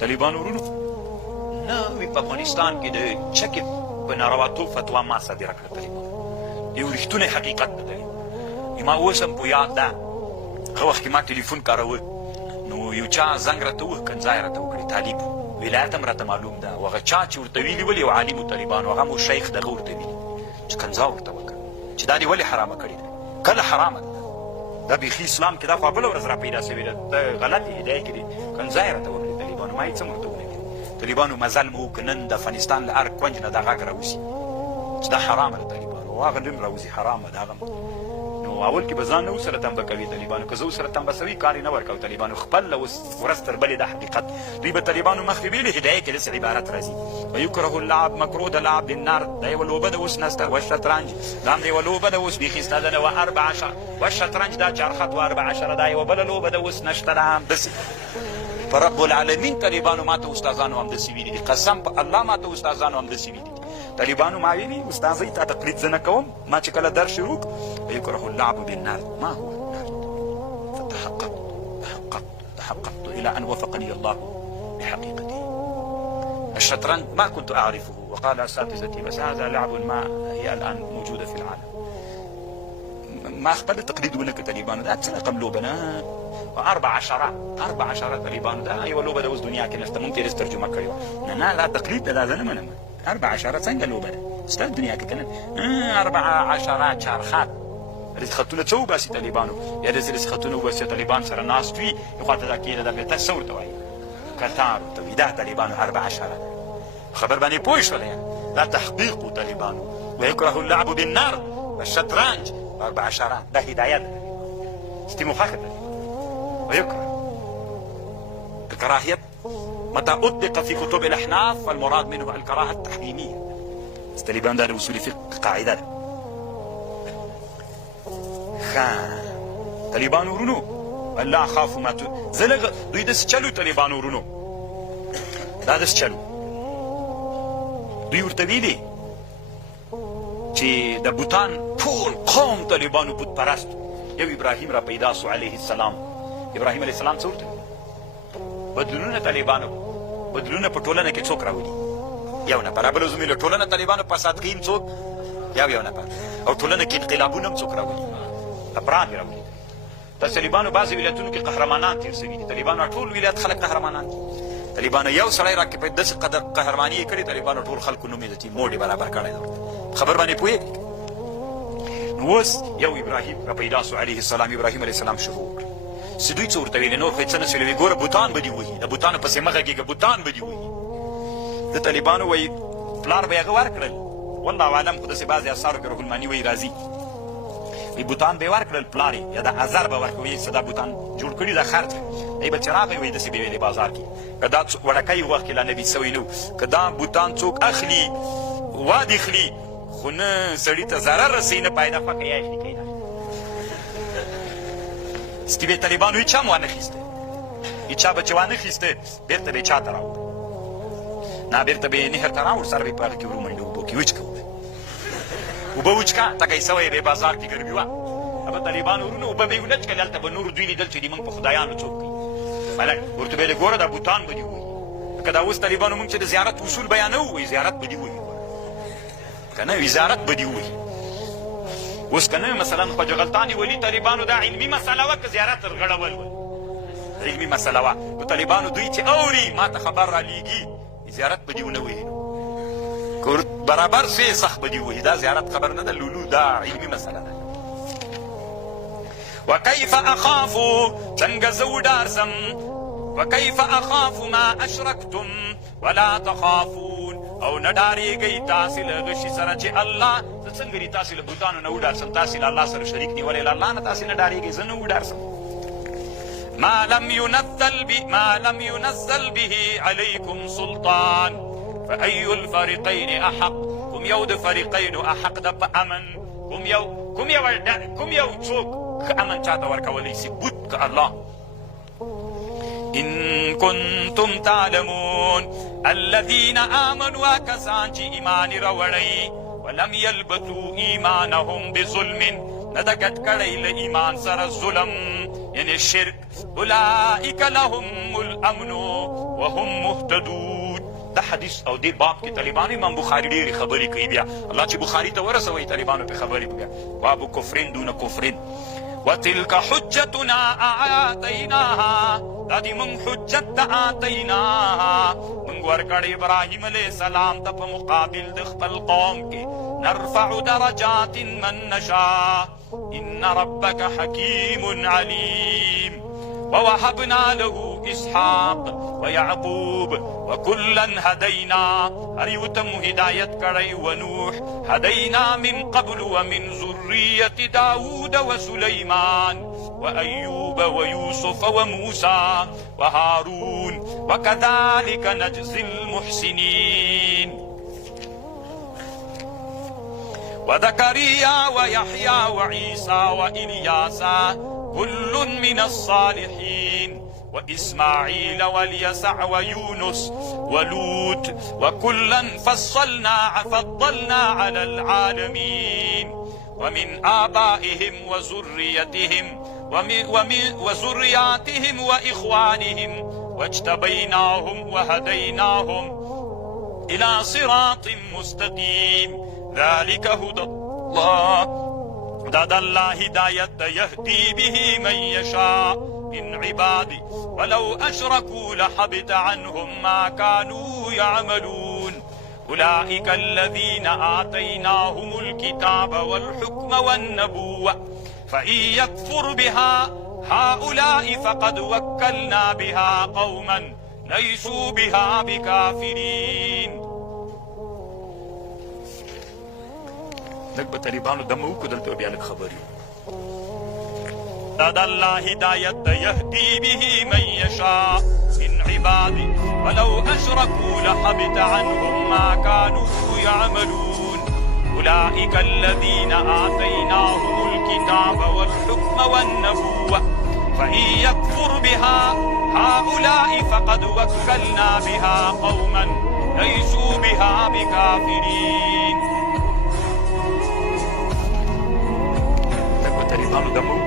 طالبانو ورونو نه وی په افغانستان کې د چکې په نارواطوب فتوا ما صادره کړه. طالبانو یو رښتونی حقیقت دی. ما اوس هم په یاد ده هغه وخت کې ما ټلیفون کاروه نو یو چا زنګ راته ووهه کنځای راته وکړې طالب ولایت هم راته معلوم ده او هغه چا چې ورته ویلي ول یو عالم و طالبانو هغه مو شیخ دغه ورته ویلي چې کنځا ورته وکړه چې دا دې ولې حرامه کړې ده. کله حرامه ده دا بیخي اسلام کې دا خو بله ورځ را پیدا شوې ده ته غلطې هدایه کړې کنځای راته وکړې طالبانو. ما یې څه ورته ونه کړې. طالبانو مزل مو وکړه نن د افغانستان له هر کونج نه دا غږ راوځي چې دا حرامه ده طالبانو او هغه هم راوځي حرامه ده. هغه نو اول کې به ځان نه ورسره تنبه کوي طالبانو. که زه ورسره تنبه سوي کار یې نه ورکوو طالبانو خپل اوس ورځ تر بلې دا حقیقت دوی به طالبانو مخکې ویلي هدایه کې داسې عبارت راځي ویکره اللعب مکروه د لعب بالنار دا یوه لوبه ده اوس نسته والشطرنج دا هم د یوه لوبه ده اوس بیخي سته ده والشطرنج دا چارخط و14 دا یوه بله لوبه ده اوس نشته ده هم داسې په رب العالمین طالبانو ما ته استادانو هم داسې ویلي دي قسم په الله ما ته استادانو هم داسې ویلي دي. طالبانو ما ویلي استاذۍ تا تقلید زه نه کوم ما چې کله درس شروع ویکره اللعب بالنار ما هو النار فتحققت إلى أن وفقني الله بحقيقته. الشطرنج ما كنت أعرفه وقال أساتذتي بس هذا لعب ما هي الآن موجودة في العالم. ما خپل تقلید ونه کړ طالبانو دا څه رقم لوبه نه 14 طالبانو دا یوه لوبه ده اوس دنیا کې نشته مونږ ترې ترجمه کړې وه نه دا تقلید ده دا زه نه منم 14 څنګه لوبه ده شته دنیا کې که نه 14 چارخط رسختونه څه وباسي طالبانو یا داسې رسختونه وباسي طالبان سره ناست وي یو خواته دا کېده دا بیا ته څه ورته وایي کتار ورته وایي دا طالبانو 14 خبر باندې پوه شولې دا تحقیق و طالبانو ویکره اللعب بالنار والشطرنج 14 دا هدایت ده ستې مخاخه ويكره الكراهية متى أطلق في كتب الأحناف فالمراد منه الكراهة التحريمية. طالبان دا وصول فقه قاعدة ده. طالبان ورونو الله أخاف ما زلغ دوی دس چلو طالبان ورونو دا دس چلو دوی ورته ویلي چې د بوتان ټول قوم طالبانو بت پرست یو ابراهیم را پیدا سو علیه السلام. ابراهیم علیه السلام څه ورته بدلونونه طالبانو بدلونونه په ټولنه کې څوک راولي یو نفر بل زموږ له ټولنه طالبانو فساد کوي څوک یو نفر او ټولنه کې انقلابونه هم څوک راولي افراد راولي. د طالبانو بعضې ولایتونو کې قهرمانان تېر سوي دي طالبانو ټول ولایت خلک قهرمانان دي. طالبانو یو سړی راکې په داسې قدر قهرماني یې کړې طالبانو ټول خلکو نوم یې د موډې برابر کړی ده خبر باندې پوهېږي. نو اوس یو ابراهیم را پیدا سو علیه السلام ابراهیم علیه السلام شروع وکړه چې دوی څه ورته ویلې نور خو یې څه نه سویل وایي ګوره بوتان به دې وهي د بوتانو پسې مه غږېږه بوتان به دې وهي. د طالبانو وایي پلار به یې هغه ورکړل والله عالم خو داسې بعضې اثارو کې روح الماني وایي راځي وایي بوتان به یې ورکړل پلار یې یا د ازر به ورکړ وایي څه دا بوتان جوړ کړي دا خرڅ دی به چې راغی وایي داسې به ویلې بازار کې که دا وړکی وخت کې لا نبي سوی نه که دا بوتان څوک اخلي وادي خلي خو نه سړي ته ضرر رسوي نه پیدا خوښه یا اخلي کوي سکې به طالبانو هېچا هم وانخیسته هېچا به چې وانخیسته بېرته به یې چا ته راوړ نه بېرته به یې نهر ته راوړ سر به یې په هغه کې ورومنډه اوبو کې وچکه اوبه وچکه تږی سوی به بازار کې ګرمي وه هغه طالبانو ورونه اوبه به یې ونه چکلې هلته به نورو دوی لیدل چې دې موږ په خدایانو څوک کوي ملک ورته به یې ګوره دا بوتان به دې ووایي لکه دا اوس طالبانو موږ چې د زیارت اصول بیانوو وایي زیارت به دې ووایي که نه وي زیارت به دې ووایي اوس که نه مثلا خواجهغلطان ولي طالبانو دا علمي مسله وه که زیارت رغړول ول علمي مسله وه نو طالبانو دوی چې اوري ما ته خبر رالیږي زیارت به دې ونه وایي که برابر سوی سخت به دې وایي دا زیارت خبر نه ده لولو دا علمي مسله ده. وکیف اخافو څنګه زه وډارسم وکیف اخاف ما اشرکتم ولا تخافون او نه ډارېږئ تاسې له هغه شي سره چې الله زه څنګه دي تاسې له بوتانو نه وډارسم تاسې له الله سره شریک دي ولې له الله نه تاسې نه ډارېږئ زه نه وډارسم. ما لم ينزل به عليكم سلطان فأي الفريقين أحق کوم یو د فریقینو احق ده په امن کوم یو څوک که امن چاته ورکولی سي بوت که الله. إن كنتم تعلمون الذين آمنوا كسان چې ایمان راوړی ولم يلبسوا ایمانهم بظلم نه ده ګډ کړی له ایمان سره ظلم یعنی شرک اولئک لهم الامن وهم مهتدون. دا حدیث او دې باب کې طالبان امام بخاری ډېرې خبرې کوي. بیا الله چې بخاری ته ورسوي طالبانو په خبرې بیا باب کفرین دون کفرین. وتلك حجتنا آتیناها، دا دې موږ حجت ته آتیناها، موږ ورکړې ابراهیم علیه السلام ته په مقابل د خپل قوم کې. نرفع درجات من نشاء ان ربك حكيم عليم. ووهبنا له اسحاق ويعقوب وكلا هدينا، هر یو ته مو هدایت کړی. ونوح هدینا من قبل ومن ذریة داود وسليمان وأيوب ويوسف وموسى وهارون وكذلك نجزي المحسنين. وزكريا ويحيى وعيسى وإلياس كل من الصالحين وإسماعيل واليسع ويونس ولوط وكلا فضلنا على العالمين. ومن آبائهم وذريتهم وذرياتهم وإخوانهم واجتبيناهم وهديناهم إلى صراط مستقيم. ذلك هدى الله، هدى الله هداية يهدي به من يشاء من عباده ولو أشركوا لحبط عنهم ما كانوا يعملون. أولئك الذين آتيناهم الكتاب والحكم والنبوة فإن يكفر بها هؤلاء فقد وكلنا بها قوما ليسوا بها بكافرين. لږ به طالبانو دمه وکړو، دلته بیا لږ خبرې. دا د الله هدایت یهدي به من یشاء من عباده ولو اشركوا لحبط عنهم ما كانوا يعملون. أولئك الذين آتيناهم الكتاب والحكم والنبوة فإن يكفر بها هؤلاء فقد وكلنا بها قوما ليسوا بها بكافرين. طالبانو دمو